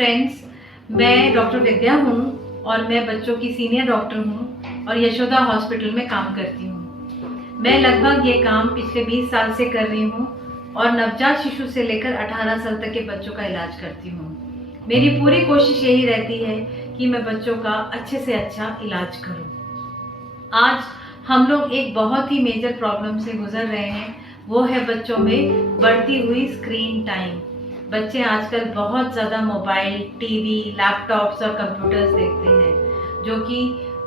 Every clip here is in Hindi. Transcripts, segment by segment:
फ्रेंड्स, मैं डॉक्टर विद्या हूँ और मैं बच्चों की सीनियर डॉक्टर हूँ और यशोदा हॉस्पिटल में काम करती हूँ। मैं लगभग ये काम पिछले 20 साल से कर रही हूँ और नवजात शिशु से लेकर 18 साल तक के बच्चों का इलाज करती हूँ। मेरी पूरी कोशिश यही रहती है कि मैं बच्चों का अच्छे से अच्छा इलाज करूँ। आज हम लोग एक बहुत ही मेजर प्रॉब्लम से गुजर रहे हैं, वो है बच्चों में बढ़ती हुई स्क्रीन टाइम। बच्चे आजकल बहुत ज़्यादा मोबाइल, टीवी, लैपटॉप्स और कंप्यूटर्स देखते हैं, जो कि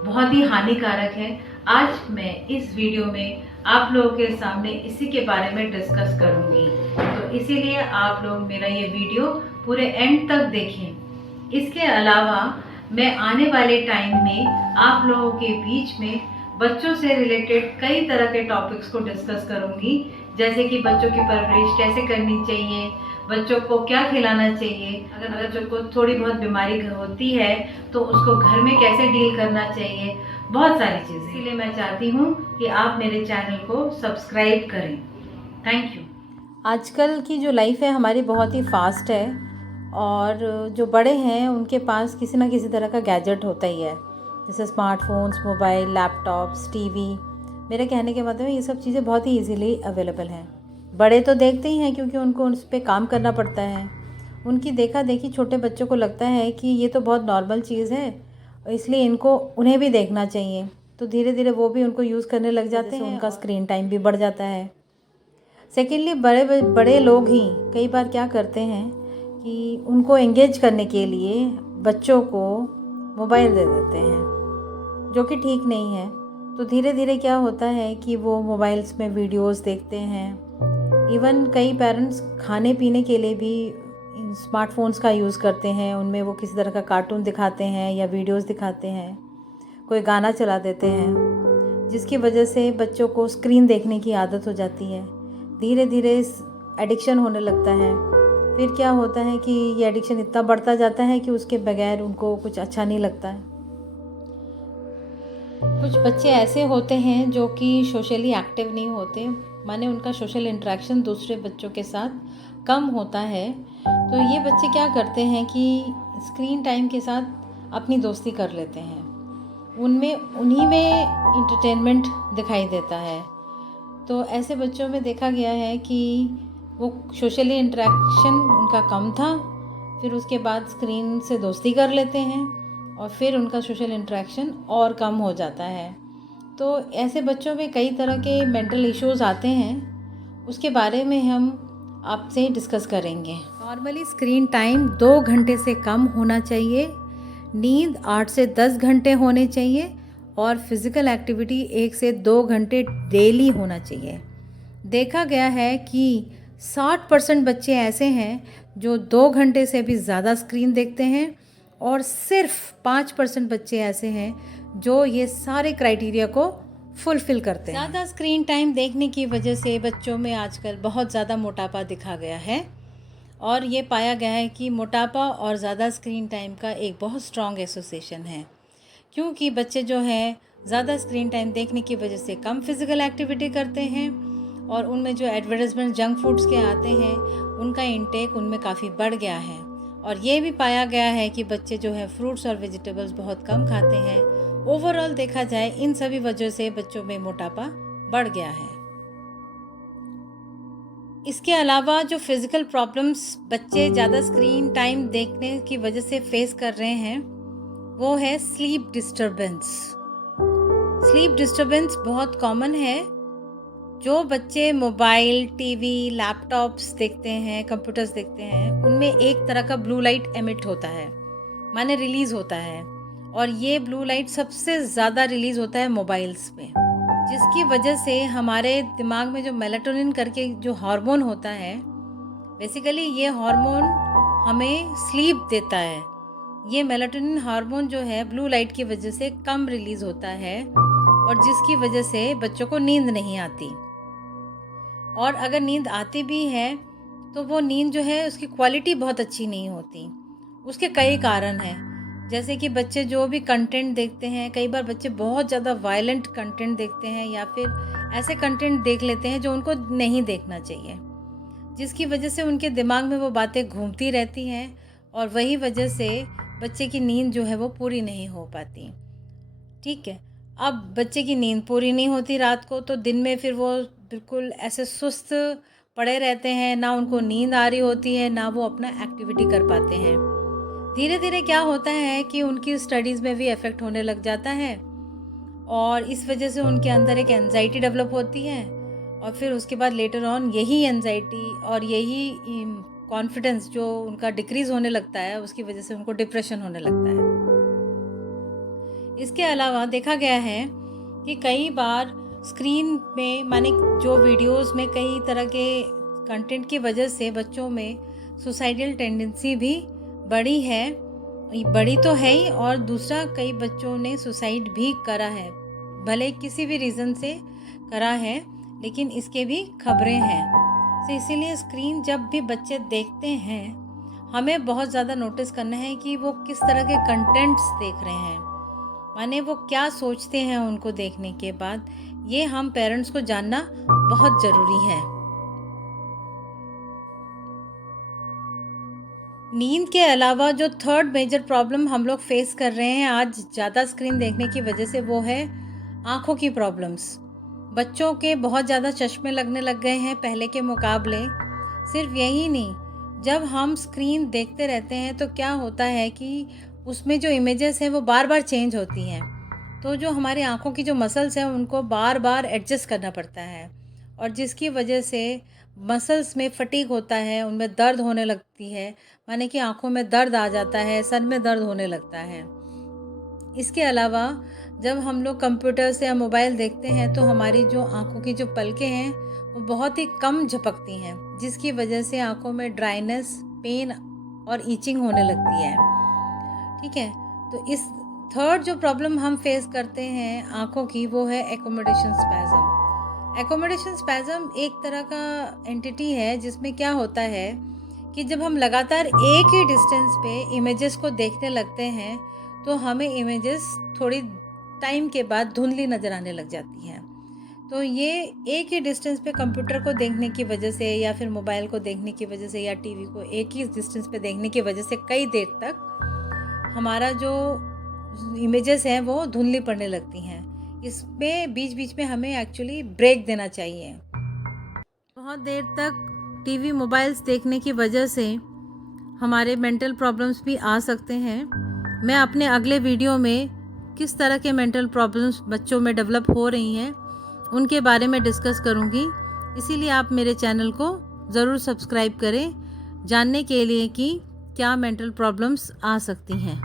बहुत ही हानिकारक है। आज मैं इस वीडियो में आप लोगों के सामने इसी के बारे में डिस्कस करूंगी, तो इसीलिए आप लोग मेरा ये वीडियो पूरे एंड तक देखें। इसके अलावा मैं आने वाले टाइम में आप लोगों के बीच में बच्चों से रिलेटेड कई तरह के टॉपिक्स को डिस्कस करूंगी, जैसे कि बच्चों की परवरिश कैसे करनी चाहिए, बच्चों को क्या खिलाना चाहिए, अगर बच्चों को थोड़ी बहुत बीमारी होती है तो उसको घर में कैसे डील करना चाहिए, बहुत सारी चीज़ें। इसलिए मैं चाहती हूँ कि आप मेरे चैनल को सब्सक्राइब करें। Thank you. आजकल की जो लाइफ है हमारी बहुत ही फास्ट है और जो बड़े हैं उनके पास किसी ना किसी तरह का गैजेट होता ही है, जैसे स्मार्टफोन्स, मोबाइल, लैपटॉप्स, टीवी। मेरे कहने के मतलब ये सब चीज़ें बहुत ही इजीली अवेलेबल हैं। बड़े तो देखते ही हैं क्योंकि उनको उस पर काम करना पड़ता है। उनकी देखा देखी छोटे बच्चों को लगता है कि ये तो बहुत नॉर्मल चीज़ है, इसलिए उन्हें भी देखना चाहिए। तो धीरे धीरे वो भी उनको यूज़ करने लग जाते हैं, उनका स्क्रीन टाइम भी बढ़ जाता है। सेकेंडली बड़े लोग ही कई बार क्या करते हैं कि उनको एंगेज करने के लिए बच्चों को मोबाइल दे देते हैं, जो कि ठीक नहीं है। तो धीरे धीरे क्या होता है कि वो मोबाइल्स में वीडियोस देखते हैं। इवन कई पेरेंट्स खाने पीने के लिए भी स्मार्टफोन्स का यूज़ करते हैं, उनमें वो किसी तरह का कार्टून दिखाते हैं या वीडियोस दिखाते हैं, कोई गाना चला देते हैं, जिसकी वजह से बच्चों को स्क्रीन देखने की आदत हो जाती है। धीरे धीरे एडिक्शन होने लगता है। फिर क्या होता है कि ये एडिक्शन इतना बढ़ता जाता है कि उसके बगैर उनको कुछ अच्छा नहीं लगता है। कुछ बच्चे ऐसे होते हैं जो कि सोशली एक्टिव नहीं होते, माने उनका सोशल इंटरेक्शन दूसरे बच्चों के साथ कम होता है। तो ये बच्चे क्या करते हैं कि स्क्रीन टाइम के साथ अपनी दोस्ती कर लेते हैं, उन्हीं में इंटरटेनमेंट दिखाई देता है। तो ऐसे बच्चों में देखा गया है कि वो सोशली इंटरेक्शन उनका कम था, फिर उसके बाद स्क्रीन से दोस्ती कर लेते हैं और फिर उनका सोशल इंटरेक्शन और कम हो जाता है। तो ऐसे बच्चों में कई तरह के मेंटल इश्यूज़ आते हैं, उसके बारे में हम आपसे डिस्कस करेंगे। नॉर्मली स्क्रीन टाइम 2 घंटे से कम होना चाहिए, नींद 8 से 10 घंटे होने चाहिए और फिज़िकल एक्टिविटी 1 से 2 घंटे डेली होना चाहिए। देखा गया है कि 60% बच्चे ऐसे हैं जो 2 घंटे से भी ज़्यादा स्क्रीन देखते हैं और सिर्फ 5% बच्चे ऐसे हैं जो ये सारे क्राइटेरिया को फुलफ़िल करते हैं। ज़्यादा स्क्रीन टाइम देखने की वजह से बच्चों में आजकल बहुत ज़्यादा मोटापा दिखा गया है और ये पाया गया है कि मोटापा और ज़्यादा स्क्रीन टाइम का एक बहुत स्ट्रॉन्ग एसोसिएशन है, क्योंकि बच्चे जो हैं ज़्यादा स्क्रीन टाइम देखने की वजह से कम फिज़िकल एक्टिविटी करते हैं और उनमें जो एडवर्टाइजमेंट जंक फूड्स के आते हैं उनका इंटेक उनमें काफ़ी बढ़ गया है। और ये भी पाया गया है कि बच्चे जो है फ्रूट्स और वेजिटेबल्स बहुत कम खाते हैं। ओवरऑल देखा जाए इन सभी वजह से बच्चों में मोटापा बढ़ गया है। इसके अलावा जो फिज़िकल प्रॉब्लम्स बच्चे ज़्यादा स्क्रीन टाइम देखने की वजह से फेस कर रहे हैं वो है स्लीप डिस्टर्बेंस। स्लीप डिस्टर्बेंस बहुत कॉमन है। जो बच्चे मोबाइल, टीवी, लैपटॉप्स देखते हैं, कंप्यूटर्स देखते हैं, उनमें एक तरह का ब्लू लाइट एमिट होता है, माने रिलीज़ होता है, और ये ब्लू लाइट सबसे ज़्यादा रिलीज़ होता है मोबाइल्स में, जिसकी वजह से हमारे दिमाग में जो मेलाटोनिन करके जो हार्मोन होता है, बेसिकली ये हार्मोन हमें स्लीप देता है। ये मेलाटोनिन हार्मोन जो है ब्लू लाइट की वजह से कम रिलीज़ होता है और जिसकी वजह से बच्चों को नींद नहीं आती। और अगर नींद आती भी है तो वो नींद जो है उसकी क्वालिटी बहुत अच्छी नहीं होती। उसके कई कारण हैं, जैसे कि बच्चे जो भी कंटेंट देखते हैं, कई बार बच्चे बहुत ज़्यादा वायलेंट कंटेंट देखते हैं या फिर ऐसे कंटेंट देख लेते हैं जो उनको नहीं देखना चाहिए, जिसकी वजह से उनके दिमाग में वो बातें घूमती रहती हैं और वही वजह से बच्चे की नींद जो है वो पूरी नहीं हो पाती। ठीक है, अब बच्चे की नींद पूरी नहीं होती रात को, तो दिन में फिर वो बिल्कुल ऐसे सुस्त पड़े रहते हैं, ना उनको नींद आ रही होती है, ना वो अपना एक्टिविटी कर पाते हैं। धीरे धीरे क्या होता है कि उनकी स्टडीज़ में भी इफ़ेक्ट होने लग जाता है और इस वजह से उनके अंदर एक एंजाइटी डेवलप होती है और फिर उसके बाद लेटर ऑन यही एंजाइटी और यही कॉन्फिडेंस जो उनका डिक्रीज़ होने लगता है, उसकी वजह से उनको डिप्रेशन होने लगता है। इसके अलावा देखा गया है कि कई बार स्क्रीन में माने जो वीडियोस में कई तरह के कंटेंट की वजह से बच्चों में सुसाइडल टेंडेंसी भी बढ़ी तो है ही, और दूसरा कई बच्चों ने सुसाइड भी करा है, भले किसी भी रीज़न से करा है, लेकिन इसके भी खबरें हैं। तो इसीलिए स्क्रीन जब भी बच्चे देखते हैं, हमें बहुत ज़्यादा नोटिस करना है कि वो किस तरह के कंटेंट्स देख रहे हैं, माने वो क्या सोचते हैं उनको देखने के बाद। ये हम पेरेंट्स को जानना बहुत ज़रूरी है। नींद के अलावा जो थर्ड मेजर प्रॉब्लम हम लोग फेस कर रहे हैं आज ज़्यादा स्क्रीन देखने की वजह से, वो है आँखों की प्रॉब्लम्स। बच्चों के बहुत ज़्यादा चश्मे लगने लग गए हैं पहले के मुकाबले। सिर्फ यही नहीं, जब हम स्क्रीन देखते रहते हैं तो क्या होता है कि उसमें जो इमेजेस हैं वो बार बार चेंज होती हैं, तो जो हमारी आँखों की जो मसल्स हैं उनको बार बार एडजस्ट करना पड़ता है, और जिसकी वजह से मसल्स में फटीग होता है, उनमें दर्द होने लगती है, माने कि आँखों में दर्द आ जाता है, सर में दर्द होने लगता है। इसके अलावा जब हम लोग कंप्यूटर से या मोबाइल देखते हैं तो हमारी जो आँखों की जो पलकें हैं वो बहुत ही कम झपकती हैं, जिसकी वजह से आँखों में ड्राइनेस, पेन और ईचिंग होने लगती है। ठीक है, तो इस थर्ड जो प्रॉब्लम हम फेस करते हैं आँखों की, वो है एकोमोडेशन स्पैज़म। एकोमोडेशन स्पैज़म एक तरह का एंटिटी है जिसमें क्या होता है कि जब हम लगातार एक ही डिस्टेंस पे इमेजेस को देखने लगते हैं तो हमें इमेजेस थोड़ी टाइम के बाद धुंधली नज़र आने लग जाती हैं। तो ये एक ही डिस्टेंस पे कंप्यूटर को देखने की वजह से या फिर मोबाइल को देखने की वजह से या टीवी को एक ही डिस्टेंस पे देखने की वजह से कई देर तक हमारा जो इमेजेस हैं वो धुंधली पड़ने लगती हैं। इसमें बीच बीच में हमें एक्चुअली ब्रेक देना चाहिए। बहुत देर तक टीवी मोबाइल्स देखने की वजह से हमारे मेंटल प्रॉब्लम्स भी आ सकते हैं। मैं अपने अगले वीडियो में किस तरह के मेंटल प्रॉब्लम्स बच्चों में डेवलप हो रही हैं उनके बारे में डिस्कस करूंगी। इसीलिए आप मेरे चैनल को ज़रूर सब्सक्राइब करें जानने के लिए कि क्या मेंटल प्रॉब्लम्स आ सकती हैं।